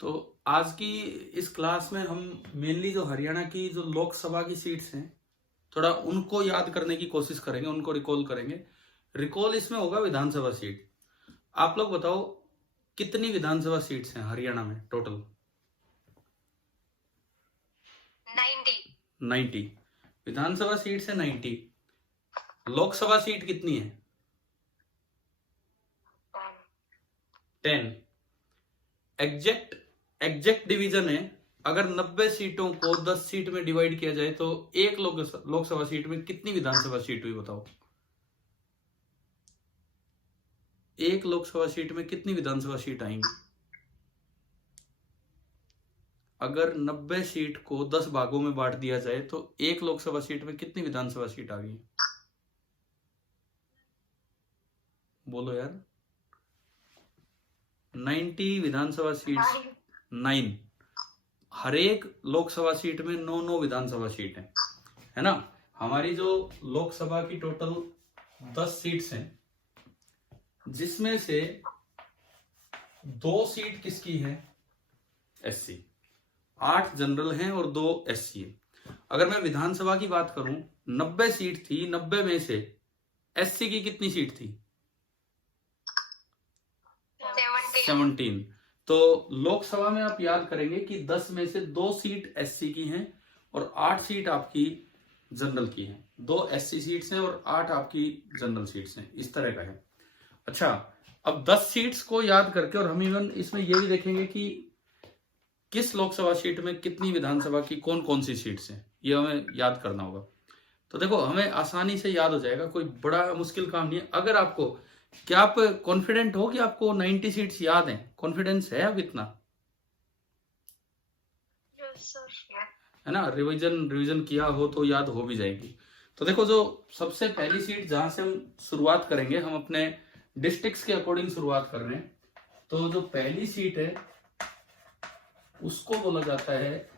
तो आज की इस क्लास में हम मेनली जो हरियाणा की जो लोकसभा की सीट्स हैं थोड़ा उनको याद करने की कोशिश करेंगे, उनको रिकॉल करेंगे। रिकॉल इसमें होगा विधानसभा सीट। आप लोग बताओ कितनी विधानसभा सीट्स हैं हरियाणा में टोटल? 90 विधानसभा सीट्स है 90। लोकसभा सीट कितनी है? 10। एग्जैक्ट एग्जैक्ट डिवीजन है। अगर 90 सीटों को 10 सीट में डिवाइड किया जाए तो एक लोकसभा सीट में कितनी विधानसभा सीट हुई बताओ? एक लोकसभा सीट में कितनी विधानसभा सीट आएंगी? अगर 90 सीट को 10 भागों में बांट दिया जाए तो एक लोकसभा सीट में कितनी विधानसभा सीट आ गई? बोलो यार। 90 विधानसभा सीट 9। हर एक लोकसभा सीट में 9 विधानसभा सीट है ना। हमारी जो लोकसभा की टोटल 10 सीट्स हैं जिसमें से 2 सीट किसकी है? एससी। 8 जनरल हैं और 2 एससी है। अगर मैं विधानसभा की बात करूं 90 सीट थी, 90 में से एससी की कितनी सीट थी? 17। तो लोकसभा में आप याद करेंगे कि 10 में से 2 सीट एससी की हैं और 8 सीट आपकी जनरल की हैं। 2 एससी सीट्स हैं और 8 आपकी जनरल सीट्स हैं, इस तरह का है। अच्छा, अब 10 सीट्स को याद करके और हम इवन इसमें ये भी देखेंगे कि किस लोकसभा सीट में कितनी विधानसभा की कौन कौन सी सीट्स हैं, ये हमें याद करना होगा। तो देखो हमें आसानी से याद हो जाएगा, कोई बड़ा मुश्किल काम नहीं है। अगर आपको, क्या आप कॉन्फिडेंट हो कि आपको 90 सीट्स याद हैं? कॉन्फिडेंस है अब इतना? है ना, रिवीजन किया हो तो याद हो भी जाएगी। तो देखो जो सबसे पहली सीट जहां से हम शुरुआत करेंगे, हम अपने डिस्ट्रिक्ट्स के अकॉर्डिंग शुरुआत कर रहे हैं। तो जो पहली सीट है उसको बोला जाता है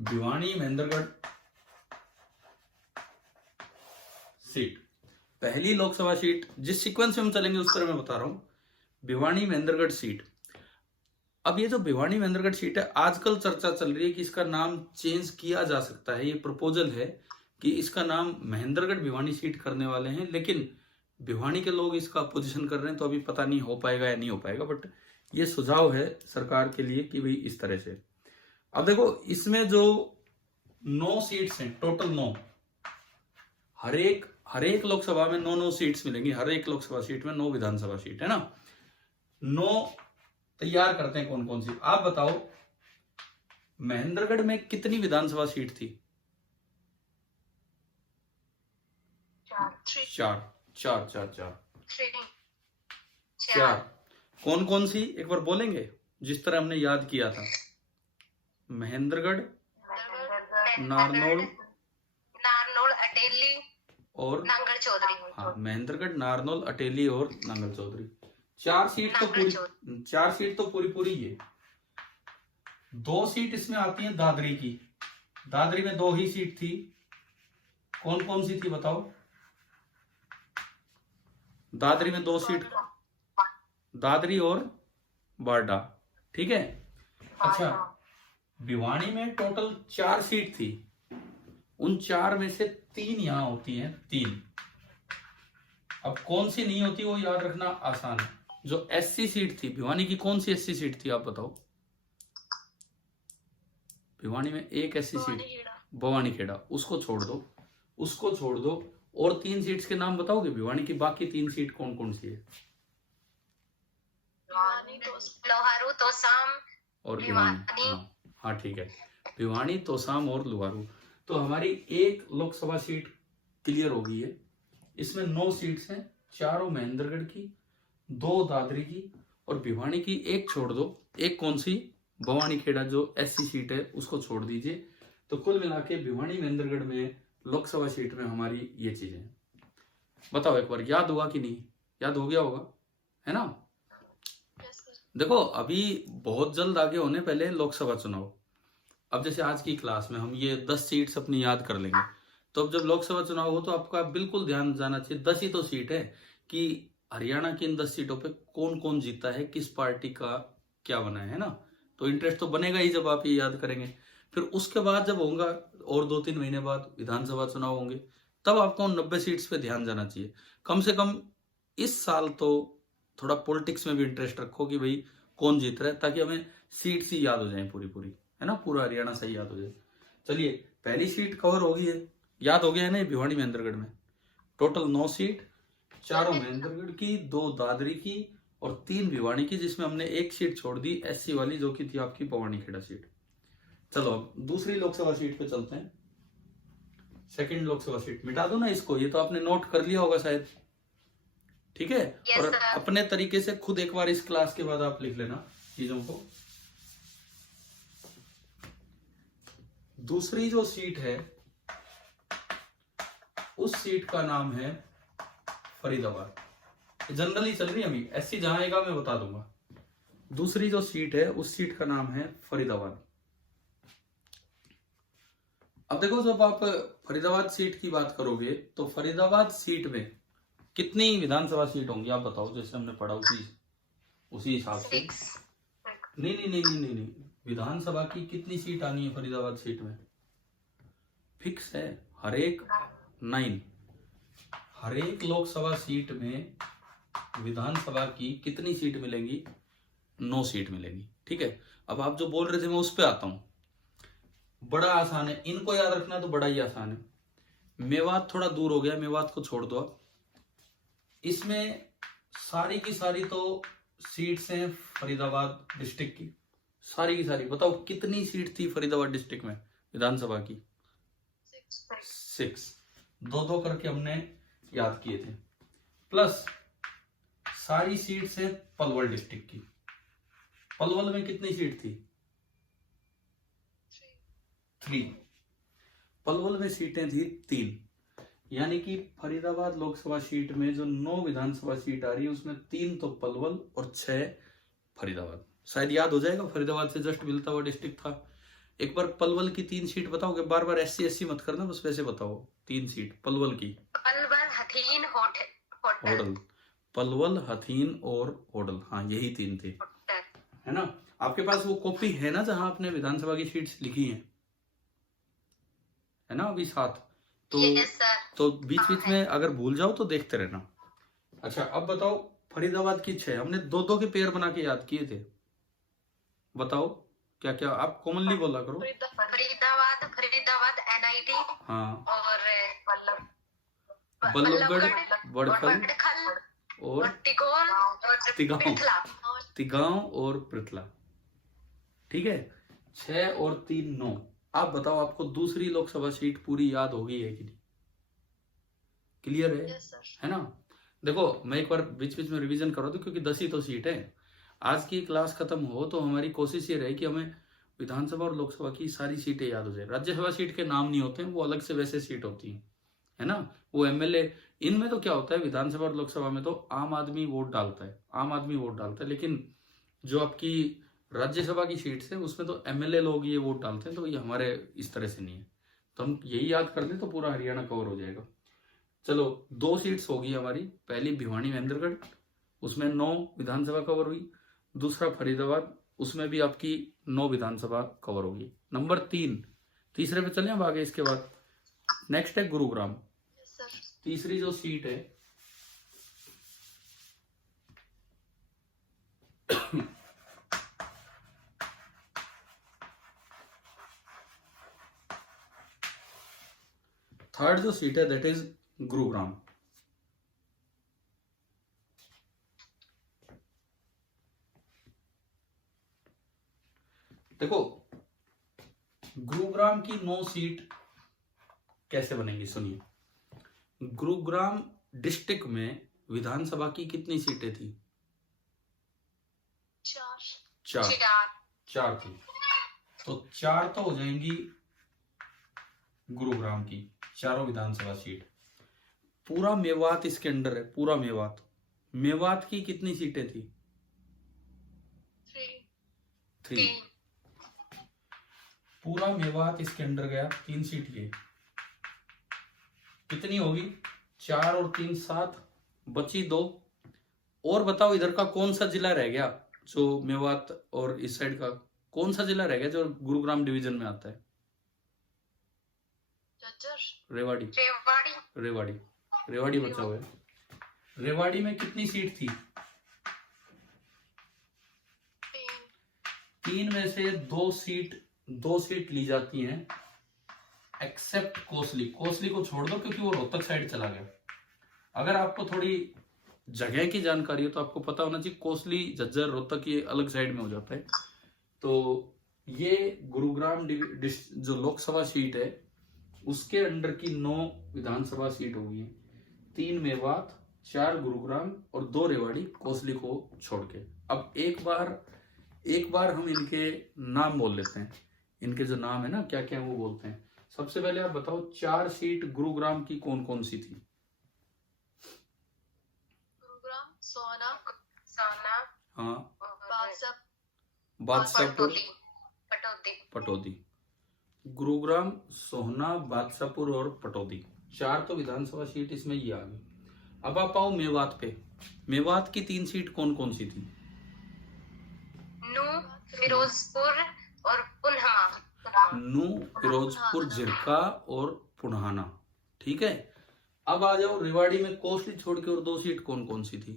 भिवानी महेंद्रगढ़ सीट। पहली लोकसभा सीट, जिस सीक्वेंस में हम चलेंगे उस तरह मैं बता रहा हूं, भिवानी महेंद्रगढ़ सीट। अब ये जो भिवानी महेंद्रगढ़ सीट है, आजकल चर्चा चल रही है कि इसका नाम चेंज किया जा सकता है। ये प्रपोजल है कि इसका नाम महेंद्रगढ़ भिवानी सीट करने वाले हैं, लेकिन भिवानी के लोग इसका अपोजिशन कर रहे हैं, तो अभी पता नहीं हो पाएगा या नहीं हो पाएगा। बट ये सुझाव है सरकार के लिए कि भाई इस तरह से। अब देखो इसमें जो 9 सीट्स हैं, टोटल 9, हर एक लोकसभा में 9 सीट्स मिलेंगी। हर एक लोकसभा सीट में 9 विधानसभा सीट है ना। 9 तैयार करते हैं कौन कौन सी। आप बताओ महेंद्रगढ़ में कितनी विधानसभा सीट थी? 4। कौन कौन सी एक बार बोलेंगे जिस तरह हमने याद किया था? महेंद्रगढ़, नारनौल अटेली और नांगल चौधरी। हाँ, महेंद्रगढ़, नारनौल, अटेली और नांगल चौधरी। 4 सीट तो पूरी है। 2 सीट इसमें आती है दादरी की। दादरी में 2 ही सीट थी। कौन कौन सी थी बताओ? दादरी में 2 सीट, दादरी और बारडा, ठीक है। अच्छा, भिवानी में टोटल 4 सीट थी। उन 4 में से 3 यहां होती हैं, 3। अब कौन सी नहीं होती वो याद रखना आसान है। जो एससी सीट थी भिवानी की, कौन सी एससी सीट थी आप बताओ? भिवानी में एक एससी सीट, भवानी खेड़ा। उसको छोड़ दो और 3 सीट्स के नाम बताओगे भिवानी की? बाकी 3 सीट कौन कौन सी है? लोहारू, तोसाम और भिवानी। हाँ ठीक है, भिवानी, तोसाम और लोहारू। तो हमारी एक लोकसभा सीट क्लियर हो गई है। इसमें 9 सीट्स हैं, 4 महेंद्रगढ़ की, 2 दादरी की और भिवानी की एक छोड़ दो। एक कौन सी? भवानी खेड़ा जो एससी सीट है उसको छोड़ दीजिए। तो कुल मिला के भिवानी महेंद्रगढ़ में लोकसभा सीट में हमारी ये चीजें। बताओ एक बार, याद हुआ कि नहीं? याद हो गया होगा, है ना। देखो अभी बहुत जल्द आगे होने पहले लोकसभा चुनाव। अब जैसे आज की क्लास में हम ये 10 सीट्स अपनी याद कर लेंगे, तो अब जब लोकसभा चुनाव हो तो आपका बिल्कुल ध्यान जाना चाहिए 10 ही तो सीट है कि हरियाणा की इन 10 सीटों पे कौन कौन जीता है, किस पार्टी का क्या बना है ना। तो इंटरेस्ट तो बनेगा ही जब आप ये याद करेंगे। फिर उसके बाद जब होगा और 2-3 महीने बाद विधानसभा चुनाव होंगे, तब आपको 90 सीट्स पे ध्यान जाना चाहिए। कम से कम इस साल तो थोड़ा पॉलिटिक्स में भी इंटरेस्ट रखो कि भाई कौन जीत रहा है, ताकि हमें सीट्स ही याद हो जाए पूरी पूरी, है ना, पूरा हरियाणा सही याद हो जाए। चलिए, पहली सीट कवर होगी है, याद हो गया है ना, भिवानी महेंद्रगढ़ में टोटल 9 सीट, 4 महेंद्रगढ़ की, 2 दादरी की और 3 भिवानी की, जिसमें हमने एक सीट छोड़ दी एससी वाली, जो कि थी आपकी पवानी खेड़ा सीट। चलो अब दूसरी लोकसभा सीट पे चलते हैं। सेकंड लोकसभा सीट मिटा दो ना इसको, ये तो आपने नोट कर लिया होगा शायद, ठीक है। Yes, और sir. अपने तरीके से खुद एक बार इस क्लास के बाद आप लिख लेना चीजों को। दूसरी जो सीट है उस सीट का नाम है फरीदाबाद। जनरली चल रही है अभी, ऐसी जहां आएगा मैं बता दूंगा। दूसरी जो सीट है उस सीट का नाम है फरीदाबाद। अब देखो, जब आप फरीदाबाद सीट की बात करोगे तो फरीदाबाद सीट में कितनी विधानसभा सीट होंगी आप बताओ, जैसे हमने पढ़ा उसी हिसाब से। 6. नहीं नहीं नहीं नहीं नहीं नहीं, विधानसभा की कितनी सीट आनी है फरीदाबाद सीट में? फिक्स है, हर एक 9। हर एक लोकसभा सीट में विधानसभा की कितनी सीट मिलेंगी? 9 सीट मिलेंगी, ठीक है। अब आप जो बोल रहे थे मैं उस पर आता हूं। बड़ा आसान है, इनको याद रखना तो बड़ा ही आसान है। मेवात थोड़ा दूर हो गया, मेवात को छोड़ दो आप। इसमें सारी की सारी तो सीट्स हैं फरीदाबाद डिस्ट्रिक्ट की, सारी की सारी। बताओ कितनी सीट थी फरीदाबाद डिस्ट्रिक्ट में विधानसभा की? 6। 2-2 करके हमने याद किए थे। प्लस सारी सीट्स हैं पलवल डिस्ट्रिक्ट की। पलवल में कितनी सीट थी? 3। पलवल में सीटें थी 3। यानी कि फरीदाबाद लोकसभा सीट में जो 9 विधानसभा सीट आ रही है उसमें 3 तो पलवल और 6 फरीदाबाद। शायद याद हो जाएगा, फरीदाबाद से जस्ट मिलता हुआ डिस्ट्रिक्ट था। एक बार पलवल की 3 सीट बताओगे, बार बार SC मत करना, बस वैसे बताओ 3 सीट पलवल की। पलवल, हथीन, होटल. होडल, पलवल, हथीन और होडल, हाँ यही 3 थे, है ना। आपके पास वो कॉपी है ना जहां आपने विधानसभा की सीट्स लिखी हैं, है ना अभी साथ? तो Yes, sir. तो बीच बीच में अगर भूल जाओ तो देखते रहना। अच्छा अब बताओ, फरीदाबाद की 6 हमने 2-2 के पेयर बना के याद किए थे। बताओ क्या क्या, आप कॉमनली बोला करो। फरीदाबाद NIT हाँ, और बल्लभगढ़, बड़खल बड़खल और टिगोल और तिगांव। पिथला. तिगांव और पृथला, ठीक है। 6 और 3 9। आप बताओ आपको दूसरी लोकसभा सीट पूरी याद होगी है कि नहीं? क्लियर है? Yes, sir. है ना। देखो मैं एक बार बीच बीच में रिवीजन करो, तो क्योंकि 10 ही तो सीट है। आज की क्लास खत्म हो तो हमारी कोशिश ये रहे कि हमें विधानसभा और लोकसभा की सारी सीटें याद हो जाए। राज्यसभा सीट के नाम नहीं होते हैं, वो अलग से वैसे सीट होती हैं, है ना। वो MLA, इनमें तो क्या होता है, विधानसभा और लोकसभा में तो आम आदमी वोट डालता है, लेकिन जो आपकी राज्यसभा की सीट्स है उसमें तो MLA लोग ये वोट डालते हैं। तो ये हमारे इस तरह से नहीं है, तो हम यही याद कर लें तो पूरा हरियाणा कवर हो जाएगा। चलो 2 सीट्स होगी हमारी, पहली भिवानी महेंद्रगढ़, उसमें 9 विधानसभा कवर हुई। दूसरा फरीदाबाद, उसमें भी आपकी 9 विधानसभा कवर होगी। नंबर 3, तीसरे पे चले अब आगे। इसके बाद नेक्स्ट है गुरुग्राम। Yes, sir. तीसरी जो सीट है थर्ड जो सीट है दैट इज गुरुग्राम। देखो गुरुग्राम की 9 सीट कैसे बनेंगी सुनिए। गुरुग्राम डिस्ट्रिक्ट में विधानसभा की कितनी सीटें थी? 4 4 थी, तो 4 तो हो जाएंगी गुरुग्राम की, चारों विधानसभा सीट। पूरा मेवात इसके अंडर है, पूरा मेवात की कितनी सीटें थी? 3। पूरा मेवात इसके अंडर गया, 3 सीट ये कितनी होगी? 4 और 3 7, बची 2। और बताओ इधर का कौन सा जिला रह गया जो मेवात और इस साइड का कौन सा जिला रह गया जो गुरुग्राम डिवीजन में आता है? जज्जर रेवाड़ी। रेवाड़ी रेवाड़ी रेवाड़ी बचा हुआ है। रेवाड़ी में कितनी सीट थी? 3 में से 2 सीट ली जाती हैं, एक्सेप्ट कोसली। कोसली को छोड़ दो क्योंकि वो रोहतक साइड चला गया। अगर आपको थोड़ी जगह की जानकारी हो तो आपको पता होना चाहिए कोसली झज्जर रोहतक ये अलग साइड में हो जाता है। तो ये गुरुग्राम जो लोकसभा सीट है उसके अंडर की 9 विधानसभा सीट होगी है। 3 मेवात, 4 गुरुग्राम और 2 रेवाड़ी कोसली को छोड़ के। अब एक बार हम इनके नाम बोल लेते हैं। इनके जो नाम है ना क्या क्या वो बोलते हैं। सबसे पहले आप बताओ 4 सीट गुरुग्राम की कौन कौन सी थी? गुरुग्राम, सोना, साना, हाँ, बादशाहपुर, पटौदी। गुरुग्राम, सोहना, बादशाहपुर और पटौदी, 4 तो विधानसभा सीट इसमें ये आ गई। अब आप आओ मेवात पे। मेवात की 3 सीट कौन कौन सी थी? नू, फिरोजपुर और पुन्हा। नू, फिरोजपुर, झिरका और पुन्हाना। ठीक है। अब आ जाओ रेवाड़ी में कोसली छोड़ के और 2 सीट कौन कौन सी थी?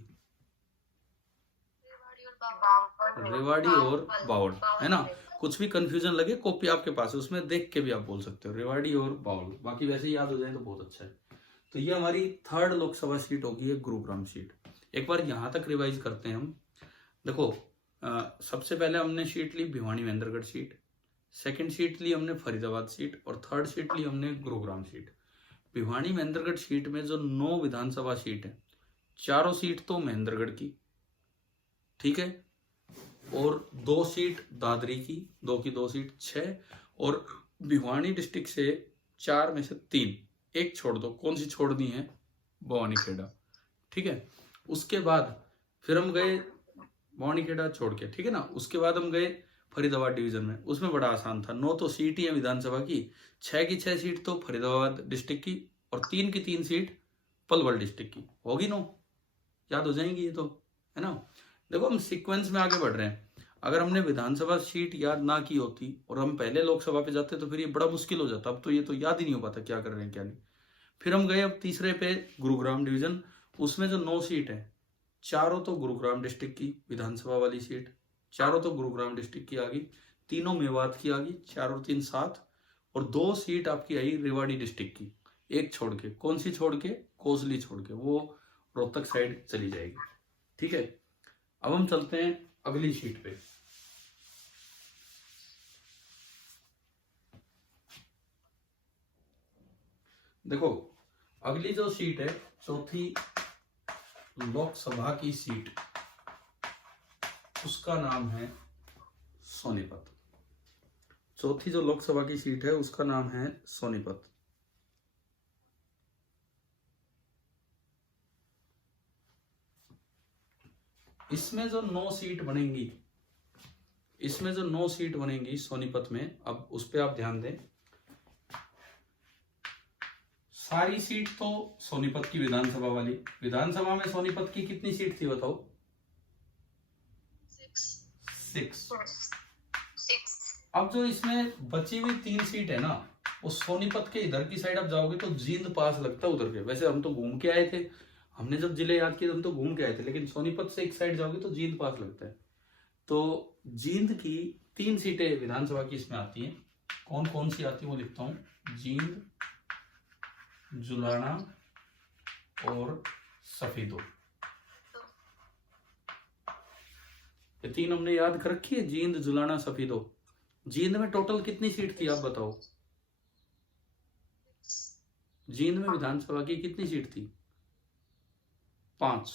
रेवाड़ी और बावल, है ना। कुछ भी कंफ्यूजन लगे कॉपी आपके पास है, उसमें देख के भी आप बोल सकते हो रेवाड़ी और बावल। बाकी वैसे याद हो जाए तो बहुत अच्छा है। तो ये हमारी 3rd लोकसभा सीट होगी है गुरुग्राम सीट। एक बार यहां तक रिवाइज करते हैं हम। देखो सबसे पहले हमने सीट ली Bhiwani Mahendragarh seat, second seat ली हमने फरीदाबाद सीट और 3rd सीट ली हमने गुरुग्राम सीट। भिवानी महेंद्रगढ़ सीट में जो 9 विधानसभा सीट है, 4 सीट तो महेंद्रगढ़ की, ठीक है, और 2 सीट दादरी की, 2 की 2 सीट 6, और भिवानी डिस्ट्रिक्ट से 4 में से 3, एक छोड़ दो। कौन सी छोड़नी है? भवानीखेड़ा। ठीक है। उसके बाद फिर हम गए भवानीखेड़ा छोड़ के, ठीक है ना। उसके बाद हम गए फरीदाबाद डिवीजन में। उसमें बड़ा आसान था, 9 तो सीट ही है विधानसभा की, 6 की 6 सीट तो फरीदाबाद डिस्ट्रिक्ट की और 3 की 3 सीट पलवल डिस्ट्रिक्ट की होगी। नो याद हो जाएंगी ये तो, है ना। देखो हम सीक्वेंस में आगे बढ़ रहे हैं। अगर हमने विधानसभा सीट याद ना की होती और हम पहले लोकसभा पे जाते तो फिर ये बड़ा मुश्किल हो जाता। अब तो ये तो याद ही नहीं हो पाता क्या कर रहे हैं क्या नहीं। फिर हम गए अब तीसरे पे गुरुग्राम डिवीजन। उसमें जो 9 सीट है, 4 तो गुरुग्राम डिस्ट्रिक्ट की विधानसभा वाली सीट, 4 तो गुरुग्राम डिस्ट्रिक्ट की आ गई, 3 मेवात की आ गई, 4 और 3 7, और 2 सीट आपकी आई रेवाड़ी डिस्ट्रिक्ट की, एक छोड़ के। कौन सी छोड़ के? कोसली छोड़ के, वो रोहतक साइड चली जाएगी। ठीक है। अब हम चलते हैं अगली सीट पे। देखो अगली जो सीट है, चौथी लोकसभा की सीट, उसका नाम है सोनीपत। चौथी जो लोकसभा की सीट है उसका नाम है सोनीपत। इसमें जो 9 सीट बनेंगी, इसमें जो 9 सीट बनेंगी सोनीपत में, अब उस पर आप ध्यान दें। सारी सीट तो सोनीपत की विधानसभा वाली। विधानसभा में सोनीपत की कितनी सीट थी बताओ? 6। अब जो इसमें बची हुई 3 सीट है ना, वो सोनीपत के इधर की साइड आप जाओगे तो जींद पास लगता है उधर के। वैसे हम तो घूम के आए थे, हमने जब जिले याद किए हम तो घूम के आए थे, लेकिन सोनीपत से एक साइड जाओगे तो जींद पास लगता है। तो जींद की 3 सीटें विधानसभा की इसमें आती हैं। कौन कौन सी आती है वो लिखता हूं। जींद, जुलाना और सफेदो, ये 3 हमने याद कर रखी है। जींद, जुलाना, सफेदो। जींद में टोटल कितनी सीट थी आप बताओ? जींद में विधानसभा की कितनी सीट थी? 5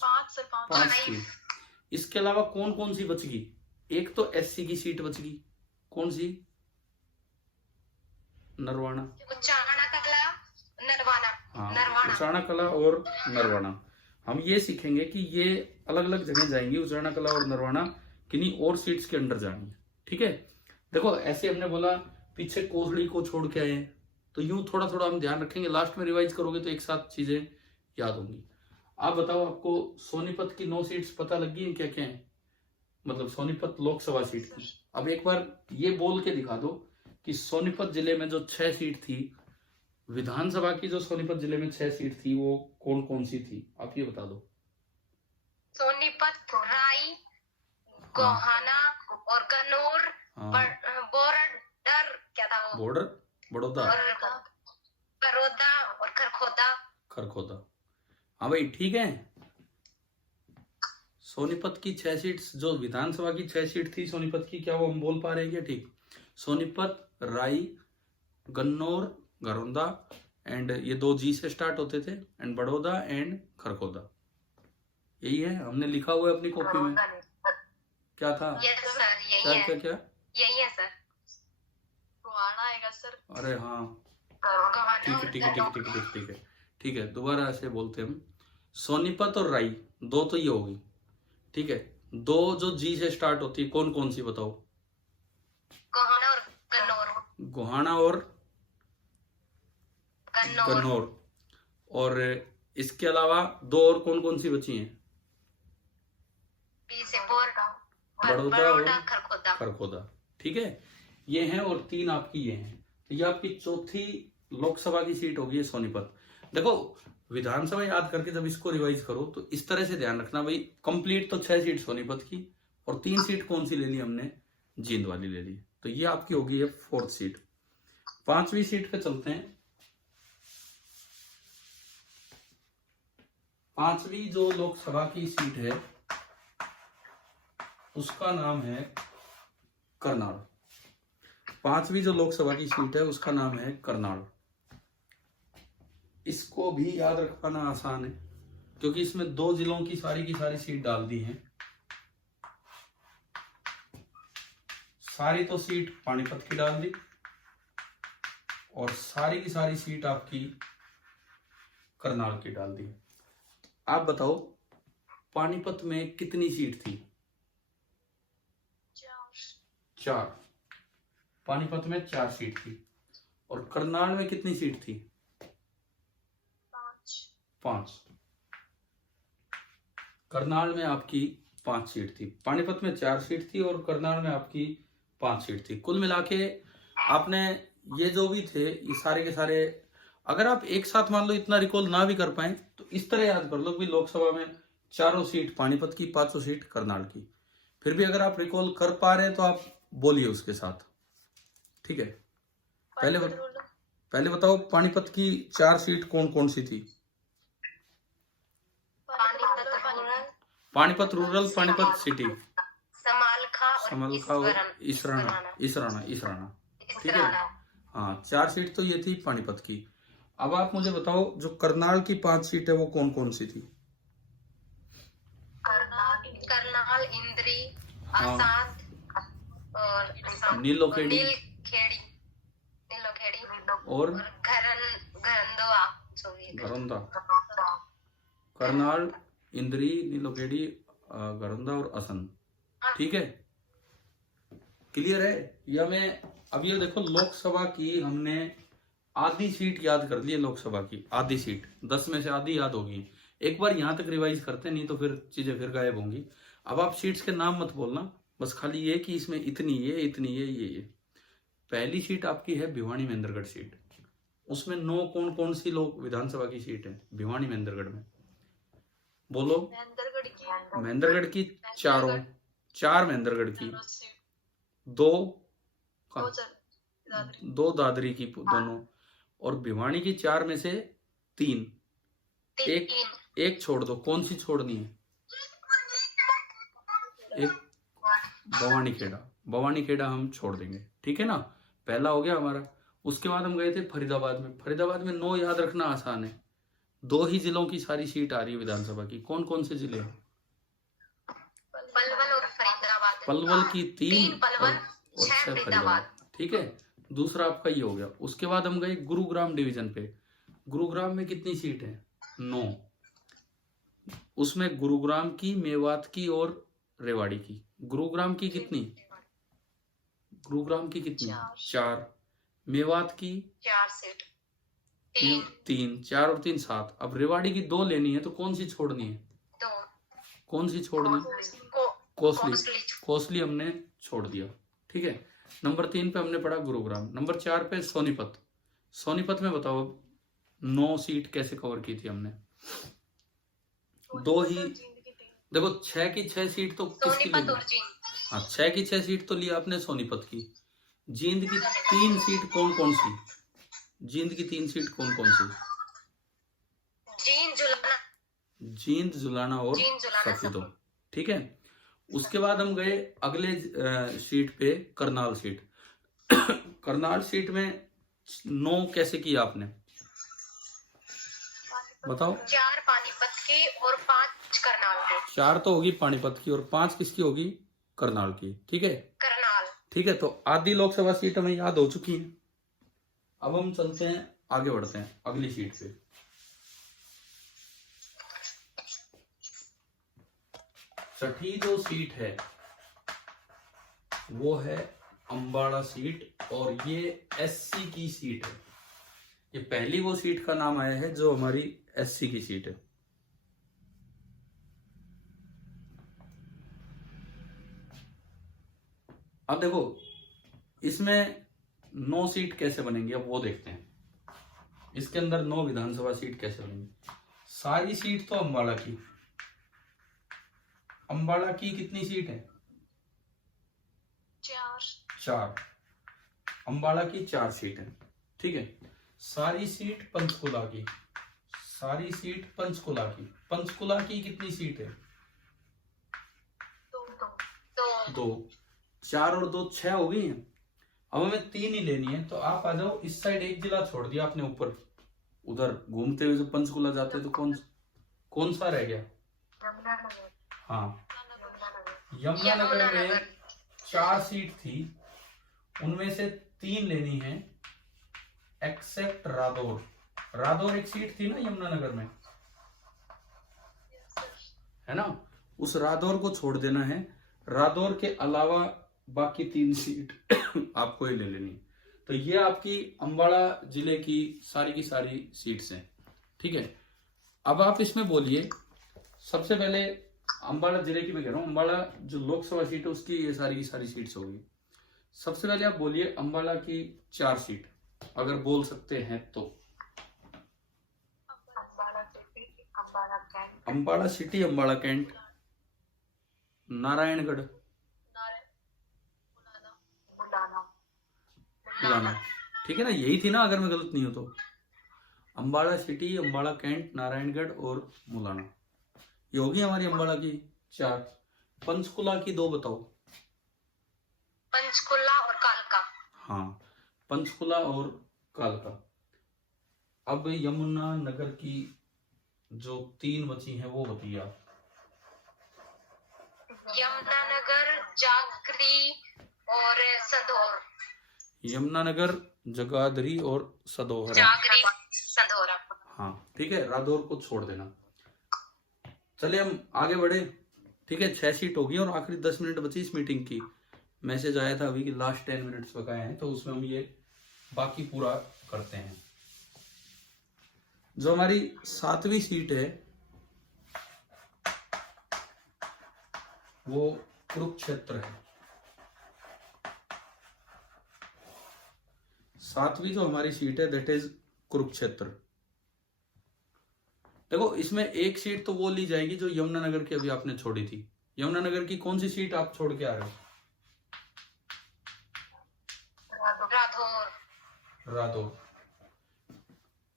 सीट। इसके अलावा कौन कौन सी बच गई? एक तो एससी की सीट बच गई। कौन सी? नरवाना। हाँ, उचाना कला और नरवाना। हम ये सीखेंगे कि ये अलग अलग जगह जाएंगी, उचाना कला और नरवाना किन्हीं और सीट्स के अंडर जाएंगे। ठीक है। देखो ऐसे हमने बोला पीछे कोसली को छोड़ के आए हैं, तो यूं थोड़ा थोड़ा हम ध्यान रखेंगे। लास्ट में रिवाइज करोगे तो एक साथ चीजें याद होंगी। आप बताओ, आपको सोनीपत की 9 सीट्स पता लग गई हैं क्या क्या है? मतलब सोनीपत लोकसभा सीट की। अब एक बार ये बोल के दिखा दो कि सोनीपत जिले में जो 6 सीट थी, विधानसभा की जो सोनीपत जिले में 6 सीट थी, वो कौन कौन सी थी, आप ये बता दो। सोनीपत, राई, गोहाना और कन्नौर, हाँ, बॉर्डर क्या था वो, बॉर्डर, बड़ौदा, और बड़ौदा और खरखोदा। खरखोदा। हाँ भाई ठीक है। सोनीपत की 6 सीट, जो विधानसभा की 6 सीट थी सोनीपत की, क्या वो हम बोल पा रहे हैं क्या? ठीक। सोनीपत, राई, गन्नौर, घरौंदा एंड ये 2 जी से स्टार्ट होते थे, एंड बड़ौदा एंड खरखोदा। यही है, हमने लिखा हुआ है अपनी कॉपी में। क्या था? यस सर, यही क्या है, क्या क्या? यही है सर। गोहाना आएगा सर। अरे हाँ, गोहाना ठीक है और ठीक है ठीक है ठीक है ठीक है ठीक है ठीक है, दोबारा ऐसे बोलते हैं हम। सोनीपत और राई, 2 तो ये होगी, ठीक है। 2 जो जी से स्टार्ट होती है, कौन कौन सी बताओ? गोहाना और कन्नौर। गोहाना और कन्नौर। कन्नौर। और इसके अलावा 2 और कौन कौन सी बची हैं? बी से बड़ौदा बड़ौदा और खरखोदा। खरखोदा, ठीक है। ये हैं, और 3 आपकी ये हैं, तो ये आपकी चौथी लोकसभा की सीट होगी, सोनीपत। देखो, विधानसभा याद करके जब इसको रिवाइज करो तो इस तरह से ध्यान रखना भाई, कंप्लीट तो 6 सीट सोनीपत की, और 3 सीट कौन सी ले ली हमने? जींद वाली ले ली। तो ये आपकी होगी 4th सीट। 5वीं सीट पे चलते हैं। 5वीं जो लोकसभा की सीट है उसका नाम है करनाल। 5वीं जो लोकसभा की सीट है उसका नाम है करनाल। इसको भी याद रख पाना आसान है, क्योंकि इसमें 2 जिलों की सारी सीट डाल दी हैं। सारी तो सीट पानीपत की डाल दी, और सारी की सारी सीट आपकी करनाल की डाल दी। आप बताओ, पानीपत में कितनी सीट थी? 4। पानीपत में 4 सीट थी। और करनाल में कितनी सीट थी? 5। करनाल में आपकी 5 सीट थी। पानीपत में 4 सीट थी और करनाल में आपकी 5 सीट थी। कुल मिला के आपने ये जो भी थे, ये सारे के सारे, अगर आप एक साथ मान लो इतना रिकॉल ना भी कर पाए तो इस तरह याद कर लो कि लोकसभा में 4 सीट पानीपत की, 5 सीट करनाल की। फिर भी अगर आप रिकॉल कर पा रहे हैं तो आप बोलिए उसके साथ, ठीक है। पहले बताओ, पानीपत की 4 सीट कौन कौन सी थी? पानीपत रूरल, पानीपत सिटी, समलखा और इसराना, ठीक है। हाँ, 4 सीट तो ये थी पानीपत की। अब आप मुझे बताओ, जो करनाल की 5 सीट है वो कौन कौन सी थी? करनाल, इंद्री, हाँ, आसाद और नीलोखेड़ी और घरौंदा। करनाल, इंद्री, नीलोखेड़ी, घरौंदा और असंध, ठीक है। क्लियर है? या मैं अब ये देखो, लोकसभा की हमने आधी सीट याद कर ली है। लोकसभा की आधी सीट, 10 में से आधी याद होगी। एक बार यहां तक रिवाइज करते, नहीं तो फिर चीजें फिर गायब होंगी। अब आप सीट्स के नाम मत बोलना, बस खाली ये कि इसमें इतनी ये, इतनी ये। पहली सीट आपकी है भिवानी महेंद्रगढ़ सीट। उसमें 9 कौन कौन सी लोग विधानसभा की सीट है भिवानी महेंद्रगढ़ में? बोलो। महेंद्रगढ़ की 4 महेंद्रगढ़ की, 2 दादरी की दोनों, और भिवानी की 4 में से 3, एक छोड़ दो। कौन सी छोड़नी है? एक भवानी खेड़ा हम छोड़ देंगे, ठीक है ना। पहला हो गया हमारा। उसके बाद हम गए थे फरीदाबाद में। फरीदाबाद में 9 याद रखना आसान है। 2 ही जिलों की सारी सीट आ रही है विधानसभा की। कौन कौन से जिले हैं? पलवल और फरीदाबाद। पलवल की 3 पलवल, और 6 फरीदाबाद, फरीदाबाद, ठीक है। दूसरा आपका ये हो गया। उसके बाद हम गए गुरुग्राम डिवीजन पे। गुरुग्राम में कितनी सीट है? 9। उसमें गुरुग्राम की, मेवात की और रेवाड़ी की। गुरुग्राम की कितनी? 4। मेवात की 4 सीट, 3, 4 और 3 7। अब रेवाड़ी की 2 लेनी है, तो कौन सी छोड़नी है? 2। कौन सी छोड़नी? कोसली, कोसली हमने छोड़ दिया। ठीक है, नंबर 3 पे हमने पढ़ा गुरुग्राम। नंबर 4 पे सोनीपत। सोनीपत में बताओ अब 9 सीट कैसे कवर की थी हमने? दो ही, देखो 6 की 6 सीट तो किसकी ली? हाँ, 6 की 6 सीट तो ली आपने सोनीपत की। जींद की 3 सीट कौन कौन सी? जींद की 3 सीट कौन कौन सी? जींद, जुलाना और सफेदो। ठीक है, उसके बाद हम गए अगले सीट पे, करनाल सीट। करनाल सीट में 9 कैसे किया आपने बताओ? 4 पानीपत की और 5 करनाल की। 4 तो होगी पानीपत की और 5 किसकी होगी? करनाल की। ठीक है, करनाल। ठीक है, तो आधी लोकसभा सीट हमें याद हो चुकी है। अब हम चलते हैं, आगे बढ़ते हैं अगली सीट पे। छठी जो सीट है वो है अंबाला सीट और ये एससी की सीट है। ये पहली वो सीट का नाम आया है जो हमारी एससी की सीट है। अब देखो इसमें 9 सीट कैसे बनेंगी, अब वो देखते हैं। इसके अंदर 9 विधानसभा सीट कैसे बनेंगी? सारी सीट तो अंबाला की। अंबाला की कितनी सीट है? 4। अंबाला की 4 सीट है। ठीक है, सारी सीट पंचकुला की। सारी सीट पंचकुला की। पंचकुला की कितनी सीट है? 2। 4 और 2 6 हो गई हैं। अब हमें 3 ही लेनी है, तो आप आ जाओ इस साइड। एक जिला छोड़ दिया आपने ऊपर, उधर घूमते हुए जब पंचकुला जाते तो कौन सा रह गया? हाँ, यमुनानगर में 4 सीट थी, उनमें से 3 लेनी है एक्सेप्ट रादौर। रादौर एक सीट थी ना यमुनानगर में, है ना? उस रादौर को छोड़ देना है। रादौर के अलावा बाकी 3 सीट आपको ही ले लेनी है। तो ये आपकी अंबाला जिले की सारी सीट्स हैं। ठीक है, अब आप इसमें बोलिए, सबसे पहले अंबाला जिले की मैं कह रहा हूँ, अंबाला जो लोकसभा सीट है उसकी ये सारी की सारी सीट्स होगी। सबसे पहले आप बोलिए अंबाला की 4 सीट, अगर बोल सकते हैं तो। Ambala City, Ambala Cantt, Naraingarh, Mullana. ठीक है ना, यही थी ना अगर मैं गलत नहीं हूं तो? अंबाला सिटी, अंबाला कैंट, नारायणगढ़ और मुलाना, ये होगी हमारी अंबाला की 4। पंचकुला की 2 बताओ। पंचकुला और कालका। हाँ, पंचकुला और कालका। अब यमुनानगर की जो 3 बची हैं वो बताइए आप। यमुनानगर, जागरी और सदोर। यमुनानगर, जगाधरी और सदोहरा। जागरी, सदोरा। हाँ, ठीक है, रादौर को छोड़ देना। चलिए हम आगे बढ़े। ठीक है, 6 सीट होगी और आखिरी 10 मिनट बची इस मीटिंग की। मैसेज आया था अभी कि लास्ट 10 मिनट्स बकाए हैं, तो उसमें हम ये बाकी पूरा करते हैं। जो हमारी 7वीं सीट है वो कुरुक्षेत्र है। 7वीं जो हमारी सीट है दैट इज कुरुक्षेत्र। देखो इसमें एक सीट तो वो ली जाएगी जो यमुनानगर की अभी आपने छोड़ी थी। यमुनानगर की कौन सी सीट आप छोड़ के आ रहे हो? रादौर।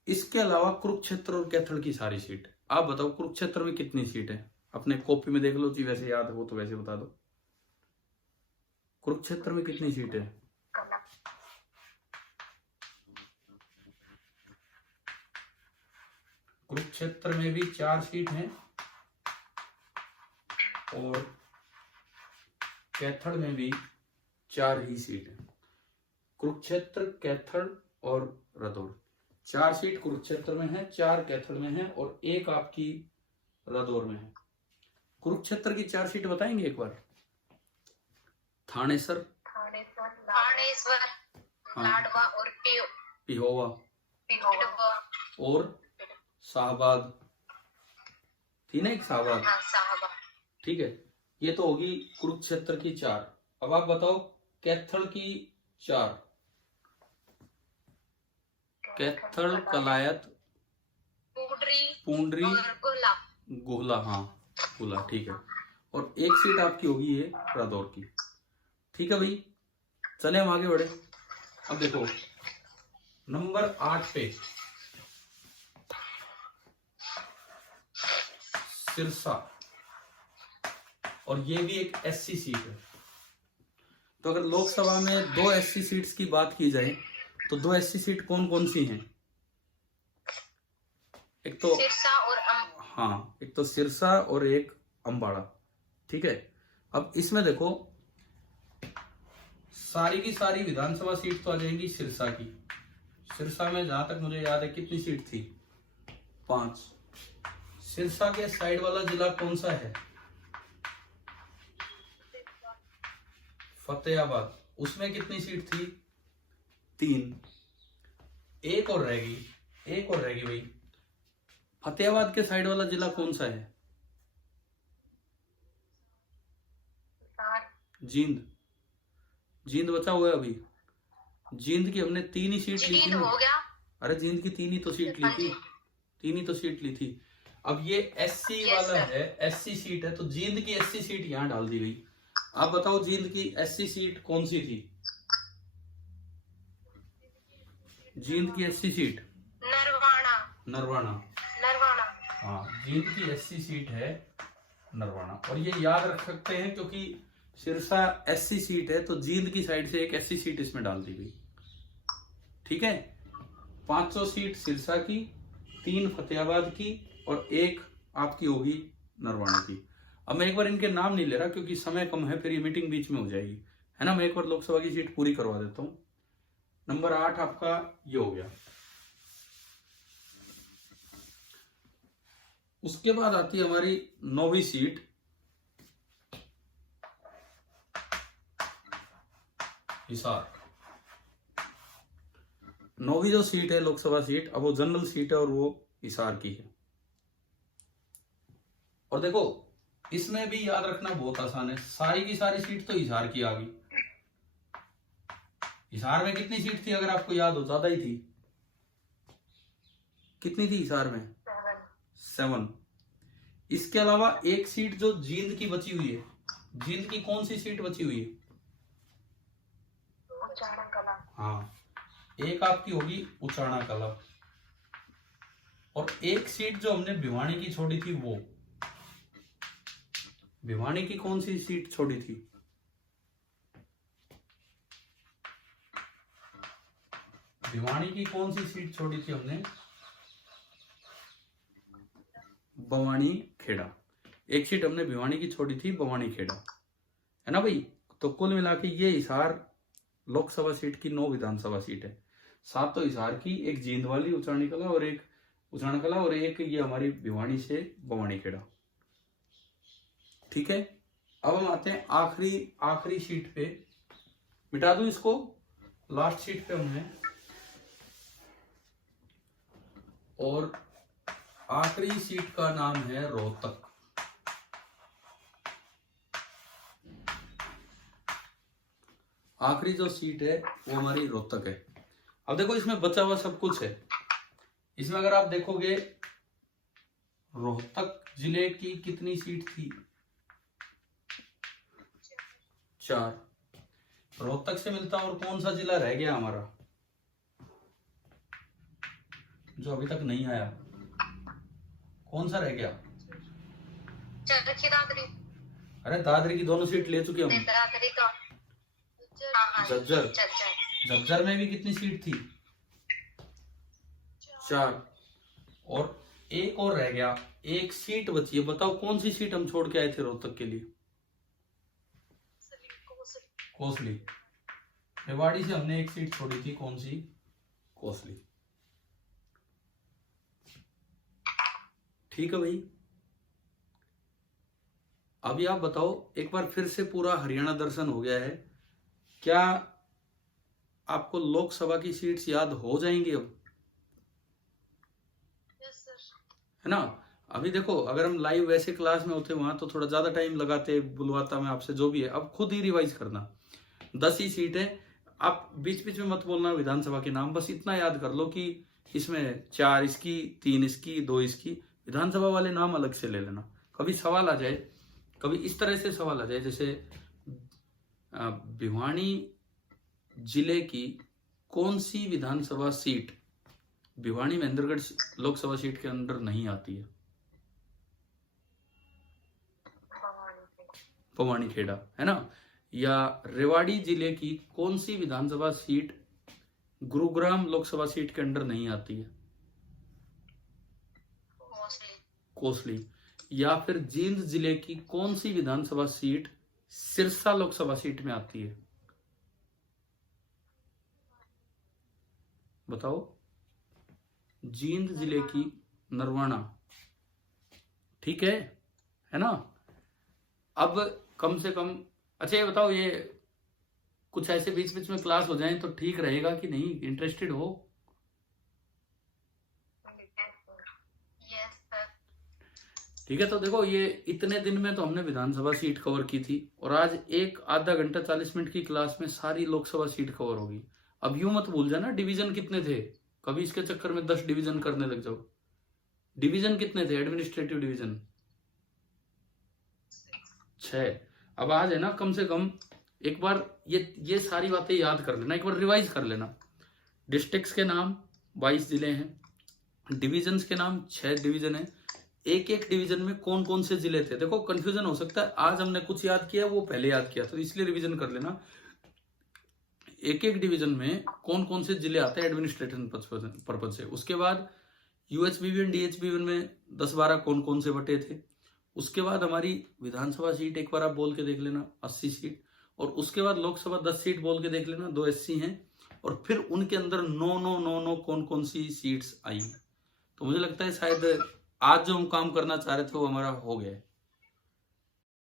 इसके अलावा कुरुक्षेत्र और कैथल की सारी सीट। आप बताओ कुरुक्षेत्र में कितनी सीट है? अपने कॉपी में देख लो जी, वैसे याद हो तो वैसे बता दो। कुरुक्षेत्र में कितनी सीट है? कुरुक्षेत्र में भी 4 सीट हैं और कैथल में भी 4 ही सीट है। कुरुक्षेत्र, कैथल और रादौर, 4 सीट कुरुक्षेत्र में है, 4 कैथल में है और 1 आपकी रादौर में है। कुरुक्षेत्र की 4 सीट बताएंगे एक बार? थानेसर, लाडवा और पिहोवा और शाहबाद थी ना, एक शाहबाद। ठीक है, ये तो होगी कुरुक्षेत्र की 4। अब आप बताओ कैथल की 4। कैथल, कलायत, पुंडरी पूंडरी, और गोला। गोला। हाँ, गोला, ठीक है। और एक सीट आपकी होगी ये रादौर की। ठीक है भाई, चले हम आगे बढ़े। अब देखो नंबर 8 पे सिरसा, और ये भी एक एससी सीट है। तो अगर लोकसभा में 2 एससी सीट्स की बात की जाए तो 2 एससी सीट कौन कौन सी हैं? एक तो सिरसा और हाँ, एक तो सिरसा और एक अंबाड़ा। ठीक है। अब इसमें देखो सारी की सारी विधानसभा सीट तो आ जाएंगी सिरसा की। सिरसा में जहां तक मुझे याद है कितनी सीट थी? 5। सिरसा के साइड वाला जिला कौन सा है? फतेहाबाद। उसमें कितनी सीट थी? 3। एक और रहेगी भाई। फतेहाबाद के साइड वाला जिला कौन सा है? जींद। जींद बचा हुआ है अभी। जींद की हमने 3 ही सीट ली थी जींद ना। हो गया। अरे जींद की 3 ही तो सीट ली हाँ थी। जी। 3 ही तो सीट ली थी। अब ये एससी Yes, वाला sir. है, एससी सीट है, तो जींद की एससी सीट यहाँ डाल दी गई। आप बताओ जींद की एससी सीट कौन सी थी? जींद की एससी सीट नरवाना। नरवाना। नरवाना। हाँ, जींद की एससी सीट है नरवाना। और ये याद रख सकते हैं क्योंकि सिरसा एससी सीट है, तो जींद की साइड से एक एससी सीट इसमें डाल दी गई। ठीक है। 500 सीट सिरसा की, 3 फतेहाबाद की, और 1 आपकी होगी नरवाना की। अब मैं एक बार इनके नाम नहीं ले रहा क्योंकि समय कम है, फिर ये मीटिंग बीच में हो जाएगी, है ना। मैं एक बार लोकसभा की सीट पूरी करवा देता हूं। नंबर 8 आपका ये हो गया। उसके बाद आती है हमारी 9वीं सीट, हिसार। 9वीं जो सीट है लोकसभा सीट, अब वो जनरल सीट है और वो हिसार की है। और देखो इसमें भी याद रखना बहुत आसान है, सारी की सारी सीट तो हिसार की आ गई। हिसार में कितनी सीट थी अगर आपको याद हो? ज्यादा ही थी। कितनी थी हिसार में? 7। इसके अलावा एक सीट जो जींद की बची हुई है, जींद की कौन सी सीट बची हुई है? उचाना कला। हाँ, एक आपकी होगी उचाना कला। और एक सीट जो हमने भिवानी की छोड़ी थी, वो भिवानी की कौन सी सीट छोड़ी थी? भिवानी की कौन सी सीट छोड़ी थी हमने? बवानी खेड़ा। एक सीट हमने भिवानी की छोड़ी थी, बवानी खेड़ा, है ना भाई। तो कुल मिला के ये हिसार लोकसभा सीट की 9 विधानसभा सीट है। 7 तो हिसार की, एक जींद वाली उचानी कला, और एक उचाना कला, और एक ये हमारी भिवानी से बवानी खेड़ा। ठीक है। अब हम आते हैं आखिरी सीट पे। मिटा दूं इसको, लास्ट सीट पे हमने। और आखिरी सीट का नाम है रोहतक। आखिरी जो सीट है वो हमारी रोहतक है। अब देखो इसमें बचा हुआ सब कुछ है। इसमें अगर आप देखोगे रोहतक जिले की कितनी सीट थी? 4। रोहतक से मिलता और कौन सा जिला रह गया हमारा जो अभी तक नहीं आया? कौन सा रह गया? चरखी दादरी। अरे दादरी की दोनों सीट ले चुके हम। दादरी तो हाँ, झज्जर। झज्जर। झज्जर में भी कितनी सीट थी? 4। और एक और रह गया, एक सीट बची है। बताओ कौन सी सीट हम छोड़ के आए थे रोहतक के लिए? कोसली। रेवाड़ी से हमने एक सीट छोड़ी थी, कौन सी? कोसली। ठीक है भाई। अभी आप बताओ, एक बार फिर से पूरा हरियाणा दर्शन हो गया है, क्या आपको लोकसभा की सीट्स याद हो जाएंगी अब? Yes sir. है ना। अभी देखो, अगर हम लाइव वैसे क्लास में होते वहां तो थोड़ा ज्यादा टाइम लगाते, बुलवाता मैं आपसे जो भी है, अब खुद ही रिवाइज करना। 10 ही सीट है। आप बीच बीच में मत बोलना विधानसभा के नाम, बस इतना याद कर लो कि इसमें 4 इसकी, 3 इसकी, 2 इसकी, विधानसभा वाले नाम अलग से ले लेना। कभी सवाल आ जाए, कभी इस तरह से सवाल आ जाए जैसे भिवानी जिले की कौन सी विधानसभा सीट भिवानी महेंद्रगढ़ लोकसभा सीट के अंदर नहीं आती है? पवानी खेड़ा, है ना? या रेवाड़ी जिले की कौन सी विधानसभा सीट गुरुग्राम लोकसभा सीट के अंदर नहीं आती है? कोसली। या फिर जींद जिले की कौन सी विधानसभा सीट सिरसा लोकसभा सीट में आती है? बताओ। जींद जिले की नरवाना, ठीक है ना? अब कम से कम, अच्छा ये बताओ, ये कुछ ऐसे बीच बीच में क्लास हो जाए तो ठीक रहेगा कि नहीं? इंटरेस्टेड हो? Yes sir. ठीक है, तो देखो ये इतने दिन में तो हमने विधानसभा सीट कवर की थी, और आज एक आधा घंटा 40 मिनट की क्लास में सारी लोकसभा सीट कवर होगी। अब यूं मत भूल जाना डिवीजन कितने थे, कभी इसके चक्कर में 10 डिवीजन करने लग जाओ। डिवीजन कितने थे एडमिनिस्ट्रेटिव डिवीजन? 6। अब आज है ना, कम से कम एक बार ये सारी बातें याद कर लेना, एक बार रिवाइज कर लेना। डिस्ट्रिक्ट्स के नाम 22 जिले हैं, डिवीजन्स के नाम 6 डिवीजन है। एक एक डिवीजन में कौन कौन से जिले थे, देखो कंफ्यूजन हो सकता है, आज हमने कुछ याद किया वो पहले याद किया, तो इसलिए रिवीजन कर लेना। एक एक डिवीजन में कौन कौन से जिले आते हैं एडमिनिस्ट्रेशन पर्पज से। उसके बाद यूएचबीवीएन डीएचबीवीएन में 10-12 कौन कौन से बटे थे। उसके बाद हमारी विधानसभा सीट एक बार आप बोल के देख लेना, 80 सीट। और उसके बाद लोकसभा 10 सीट बोल के देख लेना, 2 एससी हैं। और फिर उनके अंदर 9 कौन कौन सी सीट्स आई हैं। तो मुझे लगता है शायद आज जो हम काम करना चाह रहे थे वो हमारा हो गया है।